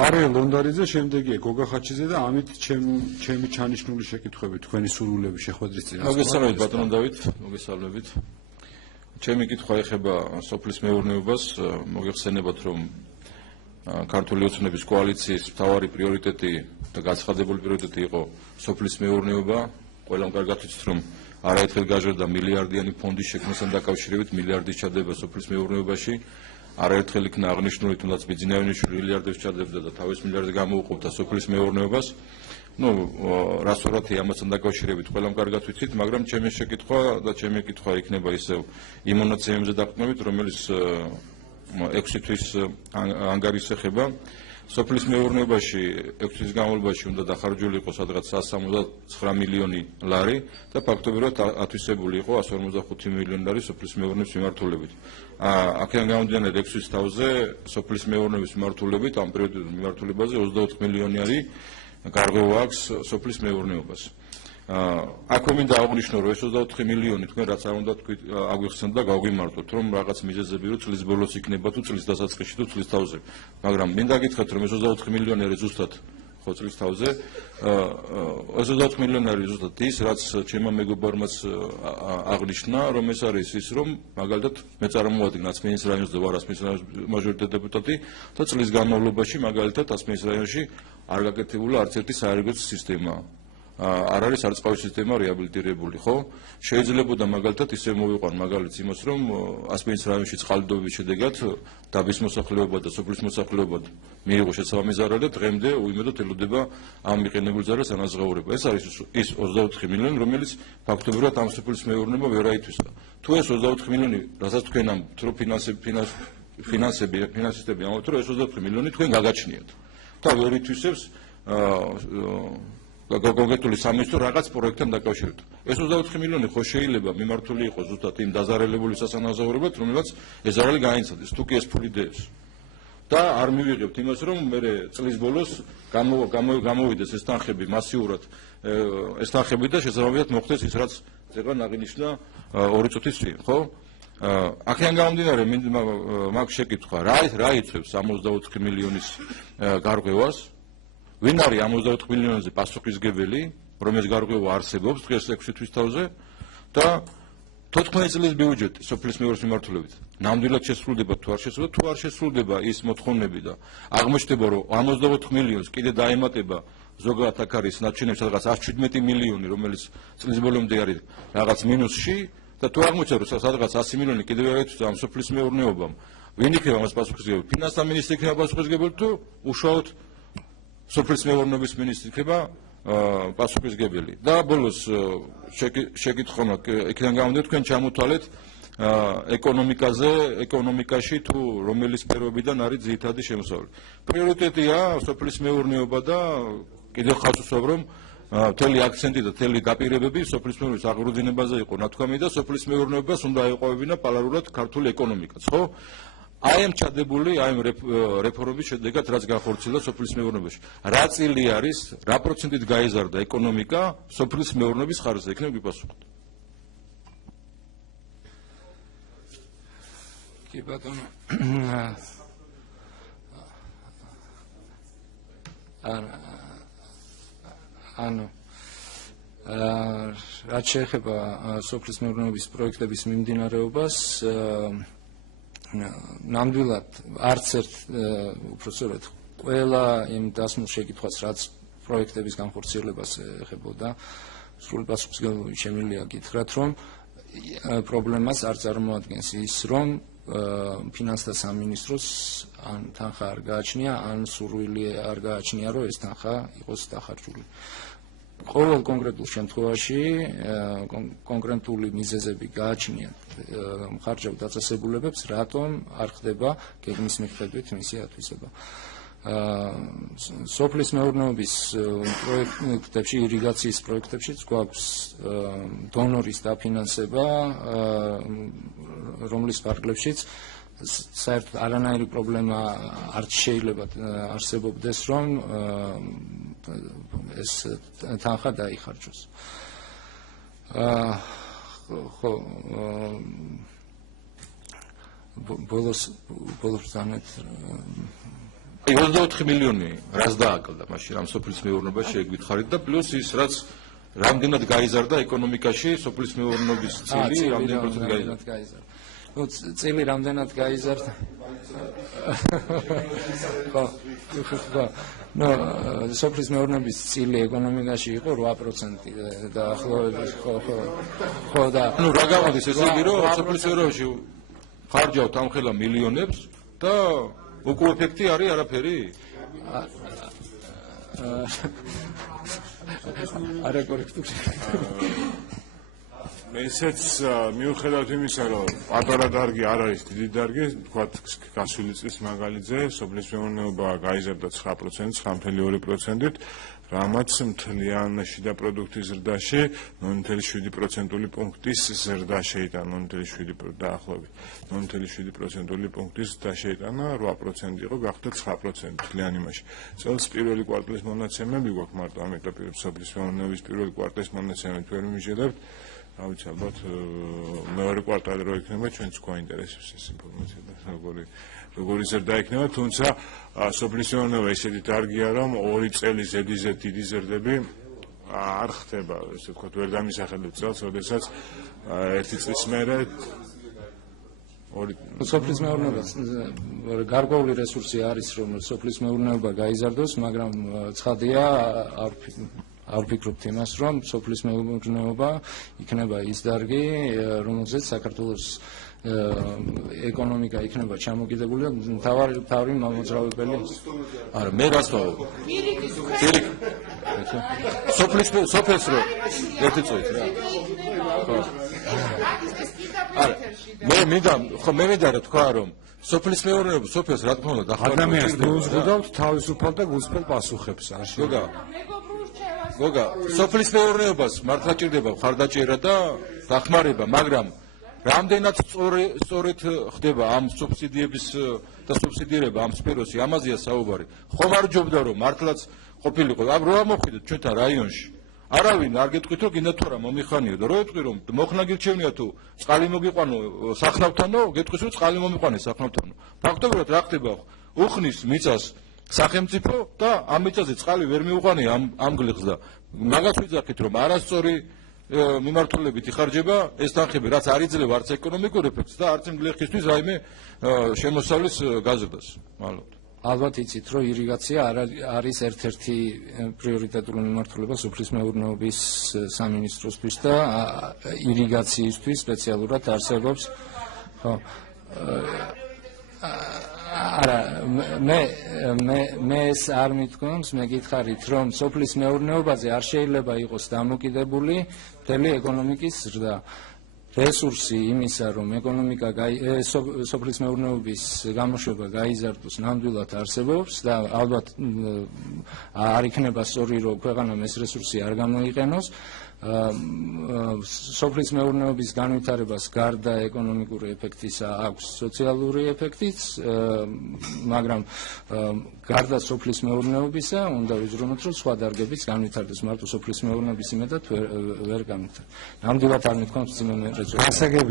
არე ლონდარიძე, შემდეგია გოგა ხაჩიძე და ამით ჩემი ჩანიშნული შეკითხვები, თქვენი სურვილები შეხვედრის წინასწარ. მოგესალმებით ბატონო დავით, მოგესალმებით. ჩემი კითხვა ეხება სოფლის მეურნეობას, მოგეხსენებათ რომ ქართული ოცნების კოალიციის მთავარი პრიორიტეტი და გაცხადებული პრიორიტეტი იყო სოფლის მეურნეობა. ყველამ კარგად იცით რომ არაერთხელ გაჟღერდა მილიარდიანი ფონდის შექმნასთან დაკავშირებით მილიარდის ჩადება სოფლის მეურნეობაში. არაერთხელ იქნა აღნიშნული, თუნდაც ბიძინავინიშვილი მილიარდებს ჩადებდა და თავის მილიარდს გამოუყოფდა სოფლის მეურნეობას. რას ვარათი ამასთან დაკავშირებით ყველამ კარგად ვიცით, მაგრამ ჩემი შეკითხვა და ჩემი კითხვა იქნება ისევ იმ მონაცემებზე დაყრდნობით, რომელიც 6 თვის ანგარიშს ეხება. სოფლის მეურნეობაში 6 თვის განმავლობაში უნდა დახარჯული იყოს სადღაც 179 მილიონი ლარი და ფაქტობრივად ათვისებული იყო 155 მილიონი ლარი სოფლის მეურნეობის მიმართულებით. აქედან გამომდინარე 6 თვის თავზე სოფლის მეურნეობის მიმართულებით ამ პერიოდის მიმართულებაზე 24 მილიონი არის გარღვევა აქვს სოფლის მეურნეობას. აქვე მინდა აღვნიშნო, რომ ეს 24 მილიონი თქვენ რაც არ უნდა თქვით, აგვიხსენოთ და გავგვიმარტოთ, რომ რაღაც მიზეზები რო წლის ბოლოს იქნება თუ წლის დასაწყისში თუ წლის თავზე. მაგრამ მინდა გითხრათ, რომ ეს 24 მილიონი არის ზუსტად ხო წლის თავზე. ეს 24 მილიონი არის ზუსტად ის, რაც ჩემმა მეგობარმაც აღნიშნა, რომ ეს არის ის, რომ მაგალითად მე წარმოვადგენ აცმენის რაიონს და ვარ აცმენის რაიონის მაჟორიტეტი დეპუტატი და წლის განმავლობაში მაგალითად აცმენის რაიონში არ გაკეთებულა არც ერთი საერგოს სისტემა. არ არის სარწყავი სისტემა რეაბილიტირებული, ხო? შეიძლებოდა მაგალითად ისე მოვიყვან მაგალითს იმას, რომ აცმენის რაიონში წყალდიდობის შედეგად დაბის მოსახლეობა და სოფლის მოსახლეობა მიიღო შესაბამისი ზარალი და დღემდე უიმედოდ ელოდება ამ მიყენებულ ზარალს ანაზღაურება. ეს არის ის 24 მილიონი, რომელიც ფაქტობრივად ამ სოფლის მეურნეობა ვერ აითვისა. თუ ეს 24 მილიონი, რასაც თქვენ ამბობთ, რომ ფინანსისტები ამბობთ, რომ ეს 24 მილიონი თქვენ გაგაჩნიათ და ვერ ითვისებს კონკრეტული სამინისტრო რაღაც პროექტთან დაკავშირებით. ეს 24 მილიონი ხო შეიძლება მიმართული იყოს ზუსტად იმ დაზარალებული სასანაზავრებლად, რომელსაც ეს ზარალი გაინცადეს, თუ კი ეს ფული დევს. და არ მივიღებთ იმას, რომ მე წლის ბოლოს გამოვიდეს ეს თანხები მასიურად, ეს თანხები და შესაბამისად მოხდეს ის, რაც წეგან აღინიშნა 2 წუთის წინ, ხო? აქედან გამომდინარე, მაგ შეკითხვა, რა იწვევს 64 მილიონის გარღვევას? ვინ არის 64 მილიონზე პასუხისმგებელი, რომ ეს გარღვევა არსებობს დღეს 6 თვის თავზე და 14 წლის ბიუჯეტი სოფლის მეურნეობის მიმართულებით ნამდვილად შესრულდება თუ არ შესრულდება, თუ არ შესრულდება ის მოთხოვნები და აღმოჩნდება, რომ 64 მილიონს კიდე დაემატება ზოგადად აქ არის ნაჩვენები სადღაც 117 მილიონი, რომელიც წლის ბოლომდე არის რაღაც მინუსში და თუ აღმოჩნდება, რომ სადღაც 100 მილიონი კიდევ არ ეთვისება ამ სოფლის მეურნეობამ, ვინ იქნება ამას პასუხისმგებელი? ფინანსთა მინისტრი იქნება პასუხისმგებელი თუ უშუალოდ სოფლის მეურნეობის მინისტრი იქნება პასუხისმგებელი. და ბოლოს შეკითხვა იქიდან გამომდინარე, თქვენ ჩამოთვალეთ ეკონომიკაში თუ რომელი სფეროებიდან არის ძირითადი შემოსავალი. პრიორიტეტია სოფლის მეურნეობა და კიდევ ხაზს უსვამ, რომ მთელი აქცენტი და მთელი დაპირებები სოფლის მეურნეობის აღორძინებაზე იყო ნათქვამი და სოფლის მეურნეობას უნდა აეყვავებინა პარალელურად ქართული ეკონომიკაც, ხო? აი ამ ჩადებული, აი ამ რეფორმების შედეგად რაც განხორციელდა სოფლის მეურნეობაში. რა წილი არის, რა პროცენტით გაიზარდა ეკონომიკა სოფლის მეურნეობის ხარჯზე, იქნებ გიპასუხოთ. კი ბატონო. რაც შეეხება სოფლის მეურნეობის პროექტების მიმდინარეობას, ნამდვილად არც ერთ უბრალოდ ყველა იმ დასმულ შეკითხვას, რაც პროექტების განხორციელებას ეხებოდა, სრული პასუხისმგებელი შემიძლია გითხრათ, რომ პრობლემას არ წარმოადგენს ის, რომ ფინანსთა სამინისტროს ან თანხა არ გააჩნია, ან სურვილი არ გააჩნია, რომ ეს თანხა იყოს დახარჯული. ყოველ კონკრეტულ შემთხვევაში კონკრეტული მიზეზები გააჩნიათ მხარჯავ დაწესებულებებს, რატომ არ ხდება გეგმის მიხედვით მისი ათვისება. სოფლის მეურნეობის პროექტებში, ირიგაციის პროექტებშიც გვაქვს დონორის დაფინანსება, რომლის ფარგლებშიც საერთოდ არანაირი პრობლემა არ შეიძლება არსებობდეს, რომ ეს თანხა დაიხარჯოს. ხო, ბოლოს ზანეთ აი 24 მილიონი რას დააკლდა მაშინ ამ სოფლის მეურნეობაში ეგ გითხარით და პლუს ის რაც რამდენად გაიზარდა ეკონომიკაში სოფლის მეურნეობის წილი რამდენი პროცენტი გაიზარდა. ну წილი რამდენად გაიზარდა ხო ну სოფლის მეურნეობის წილი ეკონომიკაში იყო 8% და ხო და ну რა გამოდის ესე იგი რომ სოფლის მეურნეობაში ხარჯავთ ამ ხელა მილიონებს და უკუ ეფექტი არის არაფერი არა კორექტული მე ისეც მიუხედავად იმისა, რომ პატარა დარგი არ არის დიდი დარგი, თქვათ გასული წლის მაგალითზე, სოფლის მეურნეობა გაიზარდა 9%, 9.2%-ით, რამაც მთლიან შიდა პროდუქტის ზრდაში 0.7% პუნქტის ზრდა შეიტანა, 0.7 დაახლოებით 0.7% პუნქტის ზრდა შეიტანა, 8% იყო, გახდა 9% მთლიან იმაში. წელს პირველი კვარტალის მონაცემები გვაქვს მარტო ამიტომ სოფლის მეურნეობის პირველი კვარტალის მონაცემებით ვერ მივიხედავთ. რა ვიცი, ალბათ მეორე კვარტალი რო იქნება, ჩვენც გვაინტერესებს ეს ინფორმაცია და როგორი ზრდა იქნება, თუმცა სოფლის მეურნეობა ისეთი დარგია, რომ 2 წელი ზედიზედ დიდი ზრდები არ ხდება, ესე ვთქვათ, ვერ დამისახელებ წელს, როდესაც ერთი წლის მერე სოფლის მეურნეობა გარკვეული რესურსი არის, რომ სოფლის მეურნეობა გაიზარდოს, მაგრამ ცხადია არ ვფიქრობთ იმას, რომ სოფლის მეურნეობა იქნება ის დარგი, რომელზეც საქართველოს ეკონომიკა იქნება ჩამოკიდებული და მთავარი მოძრაობელი. არა, მე რას ვთქვი? სოფლის რო ერთი წუთი რა. არა, მე მინდა რა თქვა, რომ სოფლის მეურნეობა სოფელს რა თქმა უნდა დახმარება ადამიანს დაუზღუდავთ თავისუფალ და გულწრფელ პასუხებს არ შეიძლება. გოგა, სოფლის მეურნეობას მართლა ჭირდება მხარდაჭერა და დახმარება, მაგრამ რამდენად სწორედ ხდება ამ სუბსიდიების და სუბსიდირება ამ სფეროში, ამაზეა საუბარი. ხომ არ ჯობდა რომ მართლაც ყოფილიყო, ამ რა მოხდით ჩვენთან რაიონში. არავინ არ გეტყვით რომ გინდა თუ რა მომიხანიო და რო ეტყვი რომ მოხნა გირჩევნია თუ წყალი მოგიყვანო სახნავთანო, გეტყვის რომ წყალი მომიყვანე სახნავთანო. ფაქტობრივად რა ხდება? უხნის მიწას სახელმწიფო და ამ მიწაზე წყალი ვერ მიუყვანია ამ გლეხს და მაგას ვიძახით რომ არასწორი მიმართულებით იხარჯება ეს თანხები, რაც არ იძლევა არც ეკონომიკურ ეფექტს და არც გლეხისთვის რაიმე შემოსავლის გაზრდას. მადლობთ. ალბათ იცით, რომ ირიგაცია არის ერთ-ერთი პრიორიტეტული მიმართულება სოფლის მეურნეობის სამინისტროსთვის და ირიგაციისთვის სპეციალურად არსებობს. ხო. არა, მე ეს არ მithქვამს, მე გითხარით, რომ სოფლის მეურნეობაზე არ შეიძლება იყოს დამოკიდებული მთელი ეკონომიკის ზრდა. რესურსი იმისა, რომ ეკონომიკა სოფლის მეურნეობის გამოშვება გაიზარდოს, ნამდვილად არსებობს და ალბათ არ იქნება სწორი, რომ ქვეყანამ ეს რესურსი არ გამოიყენოს. სოფლის მეურნეობის განვითარებას გარდა ეკონომიკური ეფექტისა აქვს სოციალური ეფექტიც, მაგრამ გარდა სოფლის მეურნეობისა უნდა ვიზრუნოთ, რომ სხვა დარგებიც განვითარდეს, მარტო სოფლის მეურნეობის იმედად ვერ განვითარდება. ნამდვილად არ მithქვამს წინამორბედს. გასაგებია